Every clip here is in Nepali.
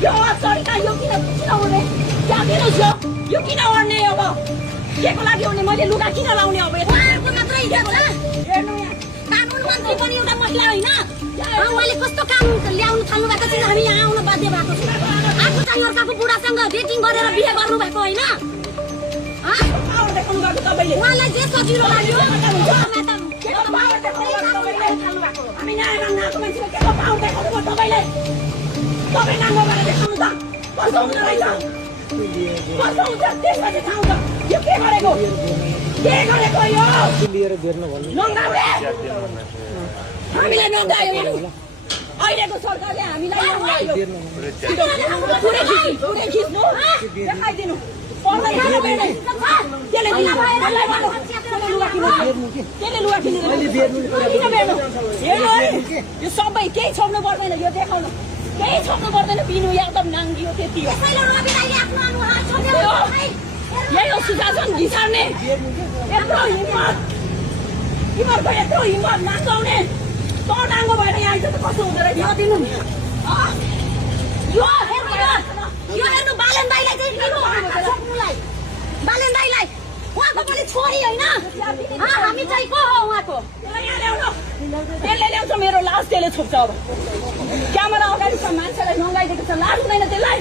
यो चरिता यो किन ओर्ने क्या किन छ यो किन ओर्ने अब केको लागि ओर्ने मैले लुगा किन लाउने अब उहाँहरूको मात्रै इज्जत छ हेर्नु यहाँ कानुन मन्त्री पनि एउटा महिला होइन उहाँले कस्तो कानुन ल्याउनु थाल्नु भएको छ हामी यहाँ आउन बाध्य भएको छ आफू चाहिँ अर्काको बुढासँग डेटिङ गरेर बिहे गर्नु भएको होइन उहाँलाई जे सजिलो लाग्यो हामी न्याय माग्न आएको मान्छेले केको पावर देखाउनु पर्छ तपाईँले तपाईँ नाङ्गो गरेर देखाउनु त कस्तो हुँदो रहेछ कस्तो हुन्छ त्यसपछि थाहा हुन्छ यो के गरेको यो नङ्गाउने हामीलाई नङ्गायो अहिलेको सरकारले हामीलाई नङ्गायो पुरै खिच्नु देखाइदिनु यो सबै केही छोड्नु पर्दैन यो देखाउनु केही छोड्नु पर्दैन बिनु एकदम नाङ्गियो त्यति हो यही हो सुशासन घिसार्ने यत्रो हिम्मत तिमीहरूको यत्रो हिम्मत नाङ्गाउने त नाङ्गो भएर यहाँ आइज त कस्तो हुँदो रहेछ दिनु यो हेर्नु बालेन दाइलाई चाहिँ लिनु बालेन दाइलाई उहाँको पनि छोरी होइन हामी चाहिँ को हो उहाँको त्यसले ल्याउँछ मेरो लास त्यसले छोप्छ अब क्यामेरा अगाडि छ मान्छेलाई नङ्गाइदिएको छ लाज हुँदैन त्यसलाई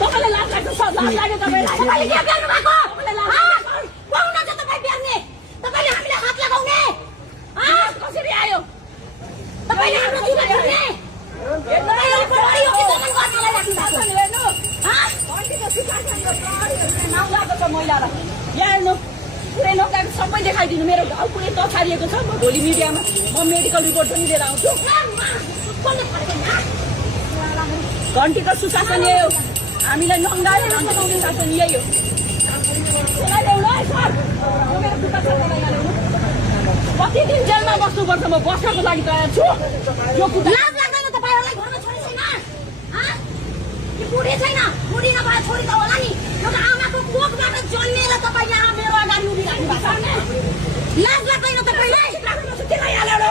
तपाईँलाई लाज लाग्छ लाज लाग्यो तपाईँलाई के गर्नु भएको पाउन छ तपाईँ बिहान्ने तपाईँले हामीले हात लगाउने कसरी आयो तपाईँले हाम्रो जीवन गर्ने पुरै नगएको सबै देखाइदिनु मेरो घाउ पुरै तछारिएको छ म भोलि मिडियामा म मेडिकल रिपोर्ट पनि लिएर आउँछु घन्टीको सुशासन यही हो हामीलाई नङ्गायो घन्टीको सुशासन यही हो कति दिन जेलमा बस्नुपर्छ म बस्नको लागि तयार छु यो लाज लाग्दैन तपाईँहरूलाई घरमा छोरी छैन बुढी छैन बुढी नभए छोरी त होला नि एउटा आमाको कोखबाट जन्मेर तपाईँ यहाँ मेरो अगाडि उभिराख्नु भएको छ लाज लाग्दैन तपाईँलाई त्यसलाई हालेर